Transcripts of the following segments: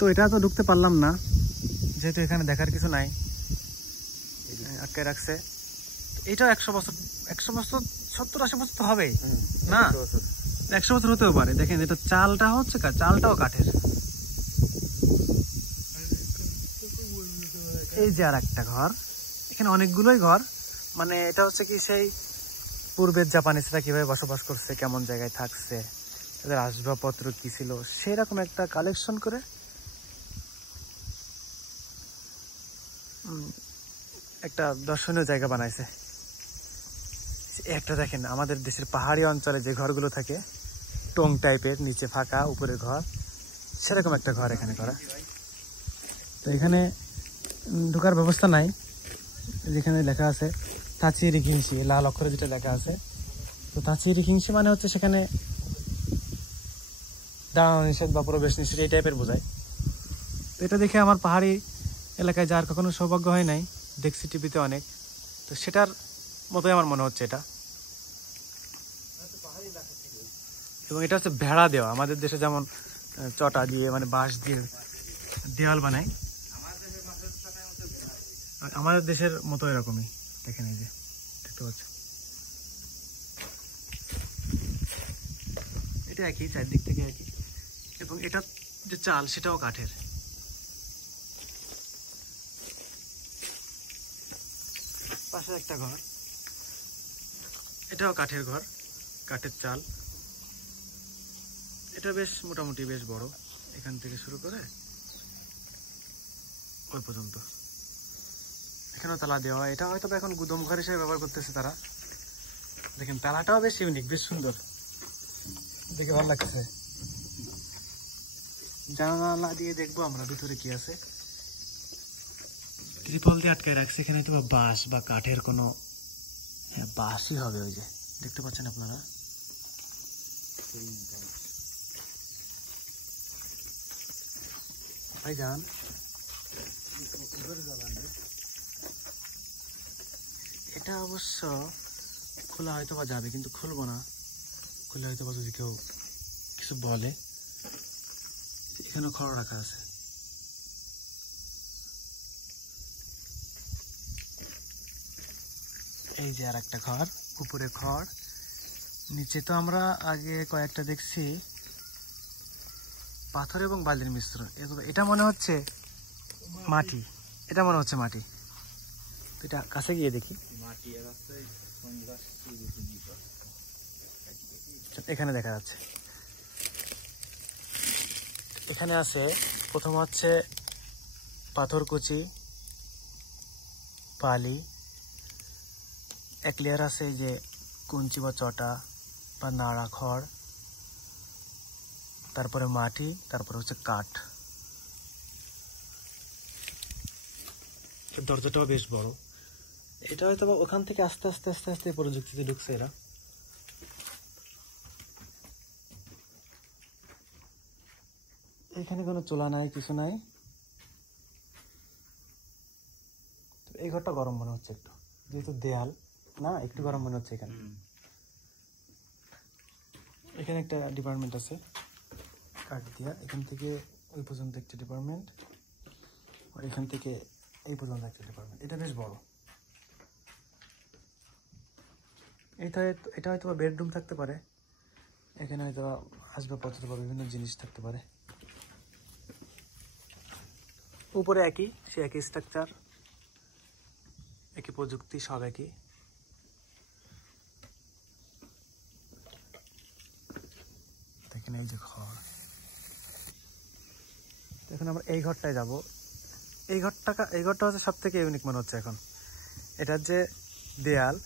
তো এটা তো ঢুকতে পারলাম না, যেহেতু এখানে দেখার কিছু নাই, আটকে রাখছে। এটাও 100 বছর, 100 বছর, 70-80 বছর তো হবেই না, 100 বছর হতেও পারে। দেখেন এটা চালটা হচ্ছে, চালটাও কাঠের। এই যে আর একটা ঘর, এখানে অনেকগুলোই ঘর, মানে এটা হচ্ছে কি সেই পূর্বের জাপানিজরা কিভাবে বসবাস করছে, কেমন জায়গায় থাকছে, তাদের আসবাবপত্র কি ছিল, সেরকম একটা কালেকশন করে একটা দর্শনীয় জায়গা বানাইছে। একটা দেখেন আমাদের দেশের পাহাড়ি অঞ্চলে যে ঘরগুলো থাকে টং টাইপের, নিচে ফাঁকা উপরে ঘর, সেরকম একটা ঘর এখানে করা। তো এখানে ঢোকার ব্যবস্থা নাই, যেখানে লেখা আছে তাচি রিকিংশি, লাল অক্ষরে যেটা লেখা আছে, তো তাচি রিকিংশি মানে হচ্ছে সেখানে দাঁড়ানো নিষেধ বা প্রবেশ নিষেধ এই টাইপের বোঝায়। তো এটা দেখে আমার পাহাড়ি এলাকায় যাওয়ার কখনো সৌভাগ্য হয় নাই, দেখছি টিভিতে অনেক, তো সেটার মতোই আমার মনে হচ্ছে এটা। এবং এটা হচ্ছে ভেড়া দেওয়া, আমাদের দেশে যেমন চটা দিয়ে মানে বাঁশ দিয়ে দেওয়াল বানায়, আমাদের দেশের মতো এরকমই। দেখেন এই যে দেখতে পাচ্ছেন, এটা একই, চারদিক থেকে একই। এবং এটা যে চাল সেটাও কাঠের। পাশে একটা ঘর, এটাও কাঠের ঘর, কাঠের চাল। এটা বেশ মোটামুটি বেশ বড়, এখান থেকে শুরু করে ওই পর্যন্ত। এখানেও তালা দেওয়া, এটা হয়তো এখন গুদম ঘর হিসেবে ব্যবহার করতেছে তারা। দেখেন তালাটাও বেশ ইউনিক, বেশ সুন্দর, দেখে ভালো লাগছে। জানালা দিয়ে দেখবো আমরা ভিতরে কি আছে। ত্রিপল দিয়ে আটকে রাখছে, এখানে তো বাঁশ বা কাঠের কোনো, হ্যাঁ বাঁশই হবে, ওই যে দেখতে পাচ্ছেন আপনারা। ভাইজান এটা অবশ্য খোলা হয়তো বা যাবে, কিন্তু খুলবো না, খুলে হয়তো বা যদি কেউ কিছু বলে। এখানে খড় রাখা আছে, এই যে আর একটা ঘর, উপরে খড়, নিচে তো আমরা আগে কয়েকটা দেখছি পাথর এবং বালির মিশ্রণ। এটা মনে হচ্ছে মাটি, এটা মনে হচ্ছে মাটি। এটা কাছে গিয়ে দেখি, এখানে দেখা যাচ্ছে, এখানে আছে প্রথম হচ্ছে পাথরকুচি, বালি, এক লেয়ার আছে এই যে কুঞ্চি বা চটা বা নাড়া খড়, তারপরে মাটি, তারপরে হচ্ছে কাঠ। দরজাটাও বেশ বড়। এটা হয়তো ওখান থেকে আস্তে আস্তে আস্তে আস্তে প্রযুক্তিতে ঢুকছে এরা। এখানে কোনো চুলা নাই, কিছু নাই। এই ঘরটা গরম মনে হচ্ছে একটু, যেহেতু দেয়াল না, একটু গরম মনে হচ্ছে এখানে। এখানে একটা ডিপার্টমেন্ট আছে কাঠ দিয়া, এখান থেকে ওই পর্যন্ত একটা ডিপার্টমেন্ট, আর এখান থেকে এই পর্যন্ত একটা ডিপার্টমেন্ট। এটা বেশ বড়। এটা হয়তো বেডরুম থাকতে পারে, এখানে হয়তো আসবাবপত্র বা বিভিন্ন জিনিস থাকতে পারে। উপরে একই, সে একই স্ট্রাকচার, একই প্রযুক্তি, সব একই। দেখেন এই যে ঘর। এখন আমরা এই ঘরটায় যাব। এই ঘরটা হচ্ছে সব থেকে ইউনিক মনে হচ্ছে এখন। এটার যে দেয়াল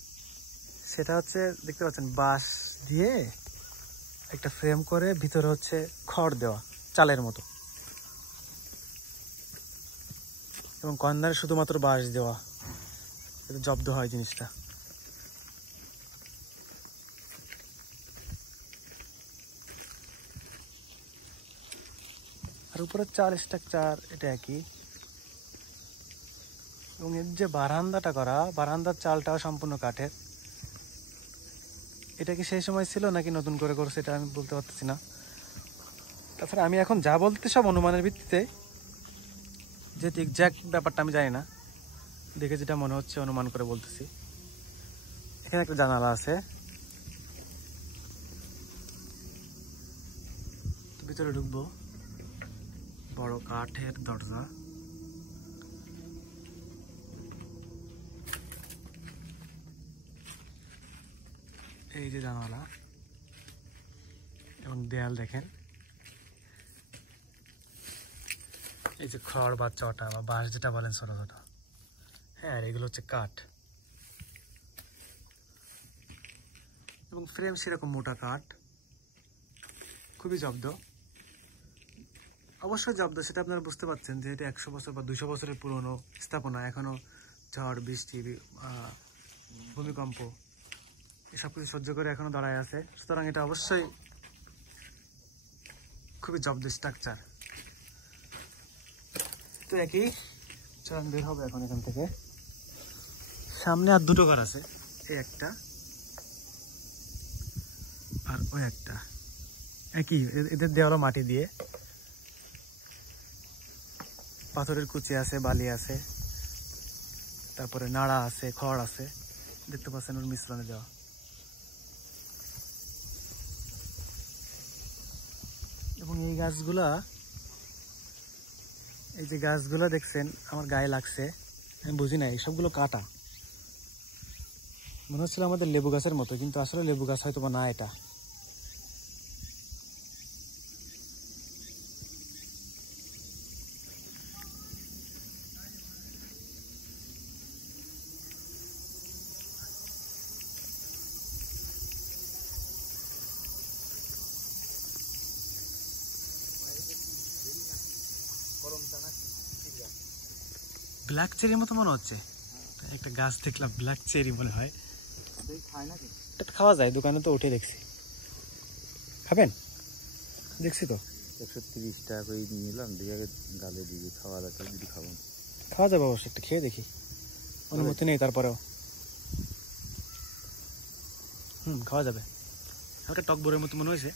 সেটা হচ্ছে দেখতে পাচ্ছেন বাঁশ দিয়ে একটা ফ্রেম করে, ভিতরে হচ্ছে খড় দেওয়া চালের মতো, এবং কর্নারে শুধুমাত্র বাঁশ দেওয়া, জব্দ হয় জিনিসটা। আর উপরে চাল স্ট্রাকচার এটা একই, এবং এর যে বারান্দাটা করা, বারান্দার চালটাও সম্পূর্ণ কাঠের। এটা কি সেই সময় ছিল নাকি নতুন করে করছে এটা আমি বলতে পারতেছি না। তাছাড়া আমি এখন যা বলতে সব অনুমানের ভিত্তিতে, যেহেতু এক্সাক্ট ব্যাপারটা আমি জানি না, দেখে যেটা মনে হচ্ছে অনুমান করে বলতেছি। এখানে একটা জানালা আছে, ভিতরে ঢুকবো। বড় কাঠের দরজা, এই যে জানালা এবং দেয়াল দেখেন, এই যে খড় বা চটা বা বাঁশ যেটা বলেন ছোট ছোট, হ্যাঁ এগুলো হচ্ছে কাঠ এবং ফ্রেম সেরকম মোটা কাঠ, খুবই জব্দ। অবশ্যই জব্দ, সেটা আপনারা বুঝতে পারছেন যেহেতু 100 বছর বা 200 বছরের পুরনো স্থাপনা, এখনো ঝড় বৃষ্টি ভূমিকম্প এসব কিছু সহ্য করে এখনো দাঁড়ায় আছে, সুতরাং এটা অবশ্যই খুবই জব্দ স্ট্রাকচার। তো একই চলন বের হবে এখন এখান থেকে। সামনে আর দুটো ঘর আছে, এই একটা আর ওই একটা, একই। এদের দেওয়ালো মাটি দিয়ে, পাথরের কুচি আছে, বালি আছে, তারপরে নাড়া আছে, খড় আছে, দেখতে পাচ্ছেন ওর মিশ্রণে দেওয়া। এবং এই গাছগুলা, এই যে গাছগুলো দেখছেন আমার গায়ে লাগছে, আমি বুঝি না সবগুলো কাটা। মনে হচ্ছিল আমাদের লেবু গাছের মতো, কিন্তু আসলে লেবু গাছ হয়তো বা না এটা। ব্ল্যাক চেরির মতো মনে হচ্ছে, একটা গাছ দেখলাম ব্ল্যাক চেরি মনে হয়। এটা খাওয়া যায়, দোকানে তো উঠে দেখছি। খাবেন? দেখছি তো 130 টাকা করে নিলাম, দিয়ে গালে দিয়ে খাওয়া যাচ্ছে, যদি খাবেন খাওয়া যাবে অবশ্যই, একটা খেয়ে দেখি। অনুমতি নেই তারপরেও খাওয়া যাবে। হালকা টক বরের মতো মনে হয়েছে,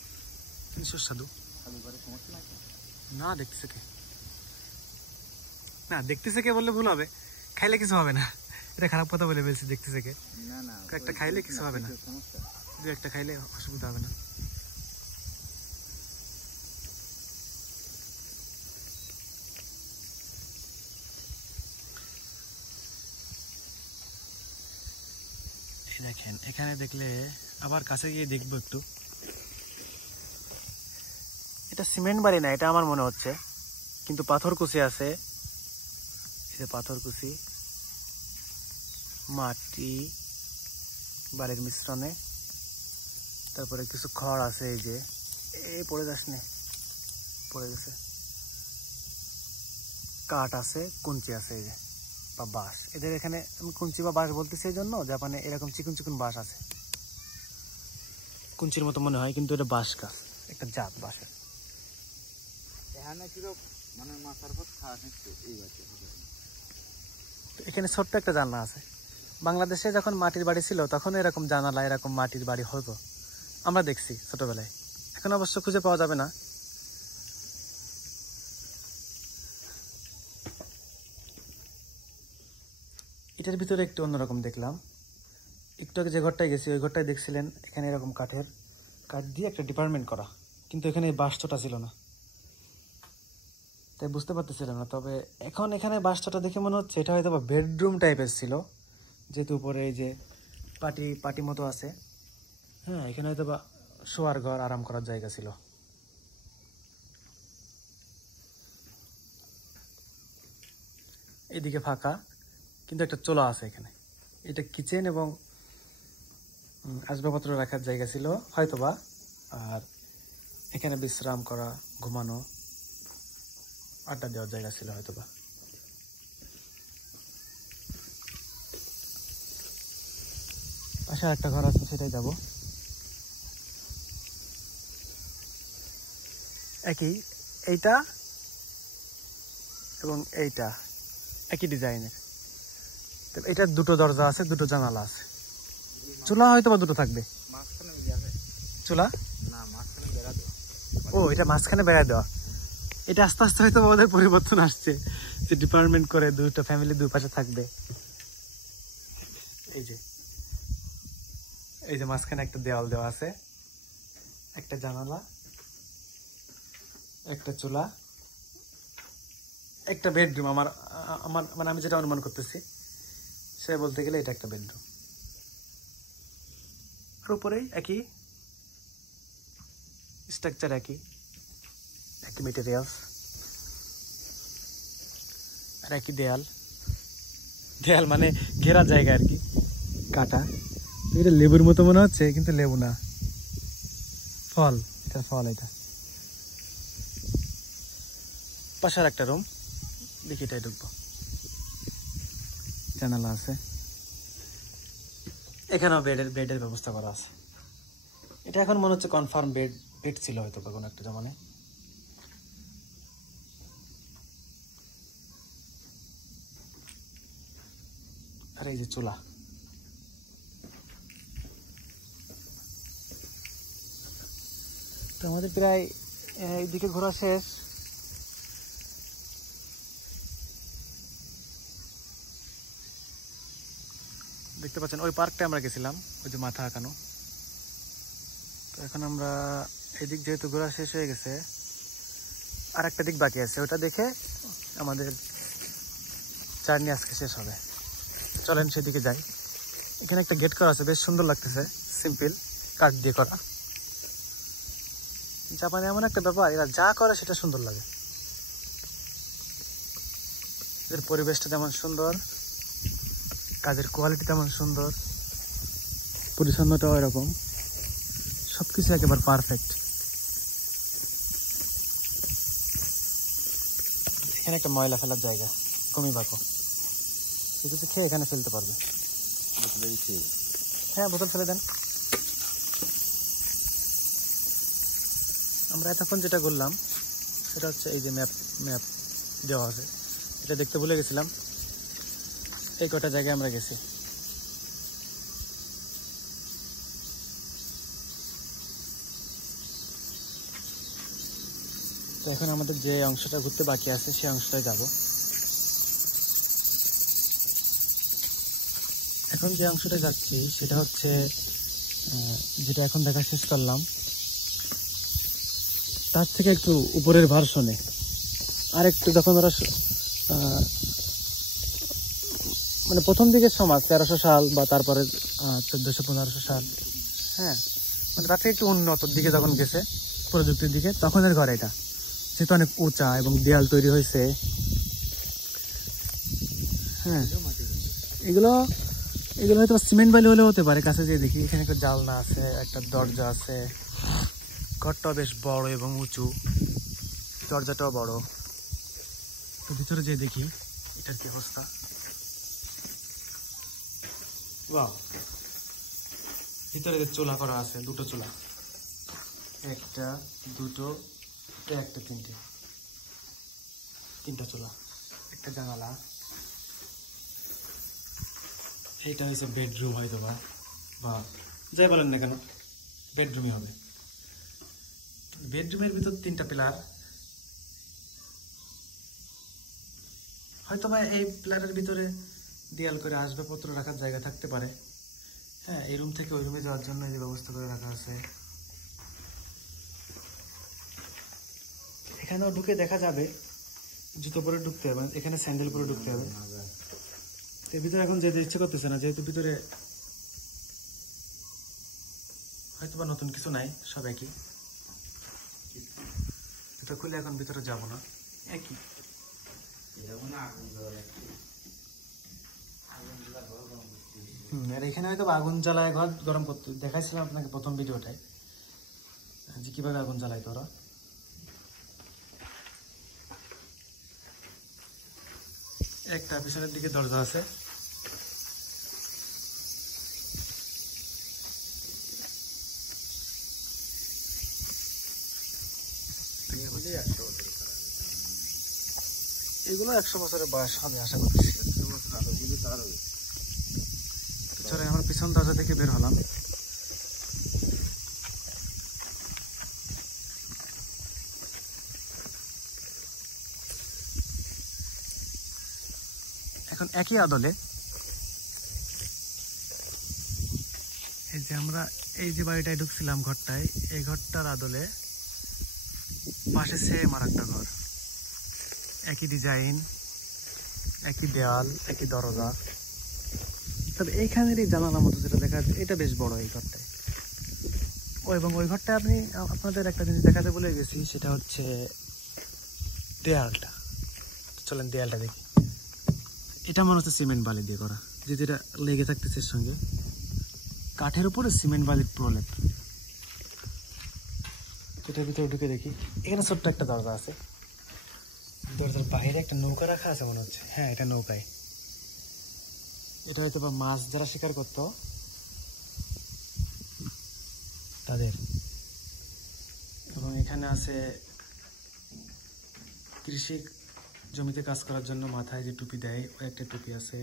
কিন্তু সুস্বাদু। না দেখতেছে কে, না দেখতেছে কে বললে ভুল হবে, খাইলে কিছু হবে না। এটা খারাপ কথা বলে বলছি, দেখতেছে কে, একটা খাইলে কিছু হবে না, দু একটা খাইলে অসুবিধা হবে না। দেখেন এখানে দেখলে আবার কাছে গিয়ে দেখবো একটু। এটা সিমেন্ট বাড়ি না, এটা আমার মনে হচ্ছে, কিন্তু পাথর কুচি আছে, এই যে পাথর কুচি, মাটি বালির মিশ্রণে, তারপরে কিছু খড় আছে, এই যে এই পড়ে যাস নে, পড়ে গেছে, কাঠ আছে, কুঞ্চি আছে, এই যে বা বাঁশ। এদের এখানে আমি কুঞ্চি বা বাঁশ বলতেছি এই জন্য, জাপানে এরকম চিকুন চিকুন বাঁশ আছে, কুঞ্চির মতো মনে হয়, কিন্তু এটা বাঁশ গাছ, একটা জাত বাঁশের। এখানে ছোট্ট একটা জানলা আছে। বাংলাদেশে যখন মাটির বাড়ি ছিল তখন এরকম জানালা, এরকম মাটির বাড়ি হতো, আমরা দেখছি ছোটবেলায়। এখন অবশ্য খুঁজে পাওয়া যাবে না। এটার ভিতরে একটু অন্যরকম দেখলাম। একটু আগে যে ঘরটায় গেছি ওই ঘরটায় দেখছিলেন এখানে এরকম কাঠ দিয়ে একটা ডিপার্টমেন্ট করা, কিন্তু এখানে বাঁশটা ছিল না, তাই বুঝতে পারতেছিলাম না। তবে এখন এখানে বাঁশটা দেখে মনে হচ্ছে এটা হয়তো বেডরুম টাইপের ছিল, যেহেতু উপরে এই যে পাটি মতো আছে। হ্যাঁ, এখানে হয়তো বা শোয়ার ঘর, আরাম করার জায়গা ছিল। এদিকে ফাঁকা, কিন্তু একটা চোলা আছে এখানে। এটা কিচেন এবং আসবাবপত্র রাখার জায়গা ছিল হয়তোবা, আর এখানে বিশ্রাম করা, ঘুমানো, আড্ডা দেওয়ার জায়গা ছিল হয়তোবা। পাশে একটা ঘর আছে, সেটাই যাব। একই, এইটা এবং এইটা একই ডিজাইনের। এটার দুটো দরজা আছে, দুটো জানালা আছে। চুলা হয়তো বা দুটো থাকবে। চুলা ও, এটা মাঝখানে বেড়া দেওয়া। এটা আস্তে আস্তে হয়তো ওদের পরিবর্তন আসছে, যে ডিপার্টমেন্ট করে দুটো ফ্যামিলি দুই পাশে থাকবে। এই যে মাঝখানে একটা দেওয়াল দেওয়া আছে, একটা জানালা, একটা চুলা, একটা বেডরুম। আমার আমার মানে আমি যেটা অনুমান করতেছি সে বলতে গেলে এটা একটা বেডরুম। আর উপরেই একই স্ট্রাকচার, একই মেটেরিয়ালস, আর একই দেয়াল মানে ঘেরা জায়গা আর কি, কাটা। এটা লেবুর মতো মনে হচ্ছে, কিন্তু লেবু না, ফল। এটা ফল। এটা পাশের একটা রুম, দেখি এটাই ঢুকবো। জানালা আছে, এখানেও বেডের ব্যবস্থা করা আছে। এটা এখন মনে হচ্ছে কনফার্ম বেড ছিল হয়তো কোনো একটা জমানে। আর এই যে চুলা। তো আমাদের প্রায় এইদিকে ঘোরা শেষ। দেখতে পাচ্ছেন ওই পার্কটা আমরা গেছিলাম, ওই যে মাথা আঁকানো। তো এখন আমরা এদিক যেহেতু ঘোরা শেষ হয়ে গেছে, আর একটা দিক বাকি আছে, ওটা দেখে আমাদের জার্নি আজকে শেষ হবে। চলেন সেদিকে যাই। এখানে একটা গেট করা আছে, বেশ সুন্দর লাগতেছে, সিম্পল কাঠ দিয়ে করা। জাপানে এমন একটা ব্যাপার, এরা যা করে সেটা সুন্দর লাগে। এর পরিবেশটা যেমন সুন্দর, কাজের কোয়ালিটি তেমন সুন্দর, পরিচ্ছন্নতাও এরকম, সবকিছু একেবারে পারফেক্ট। এখানে একটা ময়লা ফেলার জায়গা, কমি বাকো, কিছু খেয়ে এখানে ফেলতে পারবে। হ্যাঁ, বোতল ফেলে দেন। আমরা এতক্ষণ যেটা করলাম সেটা হচ্ছে এই যে ম্যাপ দেওয়া আছে, এটা দেখতে ভুলে গেছিলাম। এই কটা জায়গায় আমরা গেছি। তো এখন আমাদের যে অংশটা ঘুরতে বাকি আছে সেই অংশটায় যাব। এখন যে অংশটা যাচ্ছি সেটা হচ্ছে যেটা এখন দেখা শেষ করলাম তার থেকে একটু উপরের ভার্সনে। আর একটু যখন ওরা মানে প্রথম দিকের সমাজ 1300 সাল বা তারপরে 1400-1500 সাল, হ্যাঁ, মানে তার থেকে একটু উন্নতর দিকে যখন গেছে, প্রযুক্তির দিকে, তখনের ঘর এটা। যেহেতু অনেক উঁচা এবং দেয়াল তৈরি হয়েছে। হ্যাঁ, এগুলো হয়তো সিমেন্ট বালি হলেও হতে পারে। কাছে যে দেখি এখানে একটা জানলা আছে, একটা দরজা আছে, ঘরটাও বেশ বড় এবং উঁচু, দরজাটাও বড়। তো ভিতরে যে দেখি এটার কি অবস্থা। বাহ, ভিতরে যে চুলা করা আছে, দুটো চুলা, একটা, দুটো, একটা, তিনটা চুলা, একটা জানালা। এইটা হচ্ছে বেডরুম হয়তো বা যাই বলেন না কেন, বেডরুমই হবে। বেডরুমের ভিতর 3টা পিলার, হয়তো বা এই পিলারের ভিতরে দেয়াল করে আসবাবপত্র রাখার জায়গা থাকতে পারে। হ্যাঁ, এই রুম থেকে ওই রুমে যাওয়ার জন্য এই যে ব্যবস্থা করে রাখা আছে। এখানেও ঢুকে দেখা যাবে, জুতো পরে ঢুকতে হবে, এখানে স্যান্ডেল পরে ঢুকতে হবে। এর ভিতরে এখন যেতে ইচ্ছে করতেছে না, যেহেতু ভিতরে হয়তো বা নতুন কিছু নাই, সব একই। এটা খুলে এখন ভিতরে যাব না, একই। আর এখানে হয়তো আগুন জ্বালায় ঘর গরম করতে দেখাইছিলাম আপনাকে প্রথম ভিডিওটায়, যে কিভাবে আগুন জ্বালায় তোরা। একটা পিছনের দিকে দরজা আছে, এগুলো 100 বছরের বয়স হবে আশা করছি। চলে আমরা পিছন দরজা থেকে বের হলাম। এখন একই আদলে এই যে আমরা এই যে বাড়িটায় ঢুকছিলাম ঘরটায়, এই ঘরটার আদলে পাশে সেম আর একটা ঘর, একই ডিজাইন, একই দেওয়াল, একই দরজা। তবে এইখানের এই জানালার মতো যেটা দেখা যাচ্ছে এটা বেশ বড় এই ঘরটায়। ও এবং ওই ঘরটায় আপনি আপনাদের একটা জিনিস দেখাতে বলে গেছি, সেটা হচ্ছে দেয়ালটা। চলেন দেয়ালটা দেখি। এটা মনে হচ্ছে সিমেন্ট বালি দিয়ে করা, যেটা লেগে থাকতেছে এর সঙ্গে। কাঠের উপরে সিমেন্ট বালির প্রলেপ। এটার ভিতরে ঢুকে দেখি, এখানে ছোট্ট একটা দরজা আছে। দরজার বাইরে একটা নৌকা রাখা আছে মনে হচ্ছে। হ্যাঁ, এটা নৌকায়। এটা হয়তো বা মাছ যারা শিকার করতো তাদের। এবং এখানে আছে কৃষি জমিতে কাজ করার জন্য মাথায় যে টুপি দেয়, ওই একটা টুপি আছে।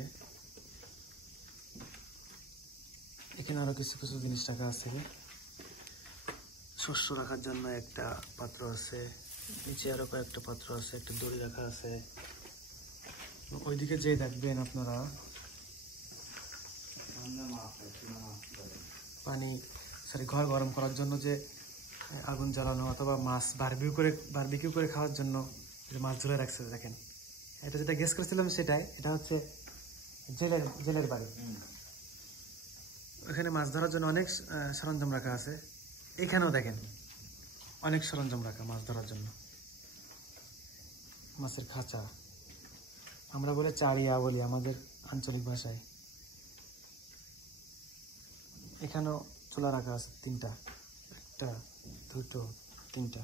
এখানে আরো কিছু কিছু জিনিস রাখা আছে, শস্য রাখার জন্য একটা পাত্র আছে, নিচে আরো কয়েকটা পাত্র আছে, একটা দড়ি রাখা আছে। ওইদিকে যে দেখবেন আপনারা পানি ঘর গরম করার জন্য যে আগুন জ্বালানো, অথবা মাছ বারবিকিউ করে খাওয়ার জন্য যে মাছ ঝুলে রাখছে দেখেন। এটা যেটা গেস করেছিলাম সেটাই, এটা হচ্ছে জেলের বাড়ি। ওখানে মাছ ধরার জন্য অনেক সরঞ্জাম রাখা আছে। এখানেও দেখেন অনেক সরঞ্জাম রাখা মাছ ধরার জন্য। মাছের খাঁচা, আমরা বলে চারিয়া বলি আমাদের আঞ্চলিক ভাষায়। এখানেও চুলা রাখা আছে তিনটা, একটা, দুটো, তিনটা।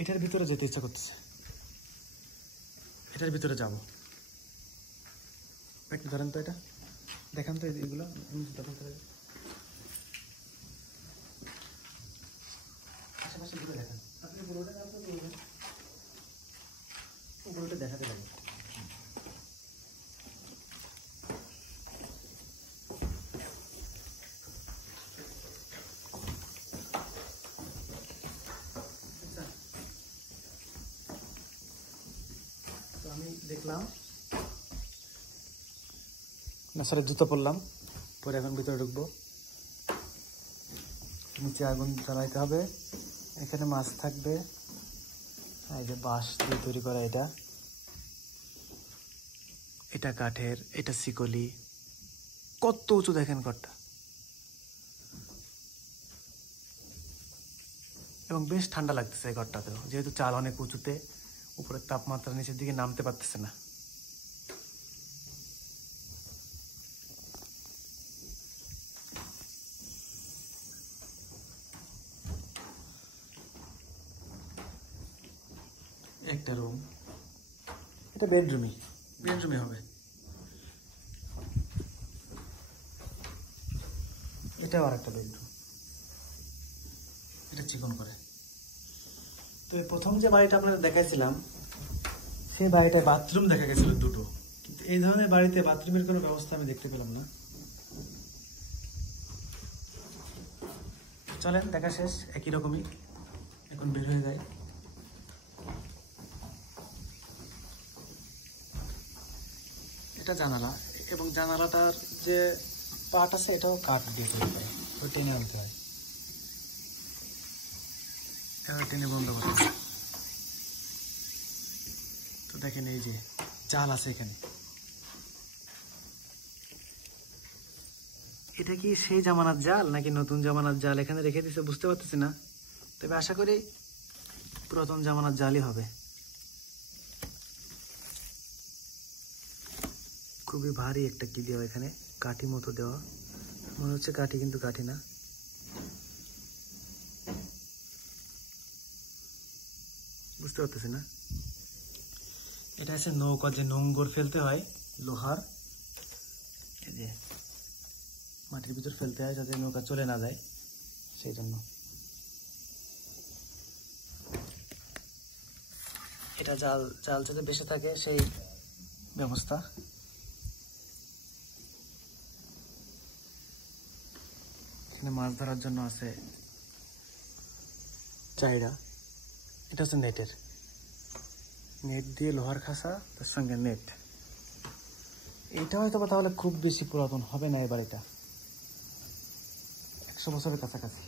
এটার ভিতরে যেতে ইচ্ছা করতেছে, এটার ভিতরে যাব। একটু ধরেন তো, এটা দেখান তো এগুলো। আশেপাশে ঘুরে দেখান, আপনি পুরোটা দেখাতে পারেন। আমি দেখলাম না, স্যারের জুতো পরলাম, পরে এখন ভিতরে ঢুকবো। নিচে আগুন জ্বালাইতে হবে, এখানে মাছ থাকবে। এই যে বাঁশ দিয়ে তৈরি করা, এটা কাঠের, এটা শিকলি। কত উঁচু দেখেন ঘরটা, এবং বেশ ঠান্ডা লাগতেছে এই ঘরটাতেও, যেহেতু চাল অনেক উঁচুতে, উপরের তাপমাত্রা নিচের দিকে নামতে পারতেছে না। একটা রুম, এটা বেডরুমই হবে। এটাও আর একটা বেডরুম, এটা চিকন করে। তো প্রথম যে বাড়িটা আপনাদের দেখাইছিলাম, সেই বাড়িটায় বাথরুম দেখা গেছিল দুটো, কিন্তু এই ধরনের বাড়িতে বাথরুমের কোনো ব্যবস্থা আমি দেখতে পেলাম না। চলেন দেখা শেষ, একই রকমই এখন বের হয়ে যায়। এটা জানালা, এবং জানালাটার যে পাট আছে এটাও কাঠ দিয়ে তৈরি হয়, ওই টেনে আনতে হয়। এবার টেনে বন্ধ করতে। তো দেখেন এই যে জাল আছে এখানে। এটা কি সেই জামানার জাল নাকি নতুন জামানার জাল এখানে রেখে দিছে বুঝতে পারতেছি না, তবে আশা করি পুরাতন জামানার জালই হবে। খুবই ভারী একটা কি দেওয়া এখানে, কাঠি মতো দেওয়া, মনে হচ্ছে কাঠি কিন্তু কাঠি না। বুঝতে পারতেছি না। এটা আছে নৌকা, যে নোংর ফেলতে হয় লোহার, এই যে মাটির ভিতর ফেলতে হয় যাতে নৌকা চলে না যায়, সেই জন্য। এটা জাল যাতে বেঁচে থাকে সেই ব্যবস্থা। এখানে মাছ ধরার জন্য আছে চাইরা, এটা হচ্ছে নেট দিয়ে লোহার খাঁচা, তার সঙ্গে নেট। এটা হয়তো বা তাহলে খুব বেশি পুরাতন হবে না, এবার এটা 100 বছরের কাছাকাছি।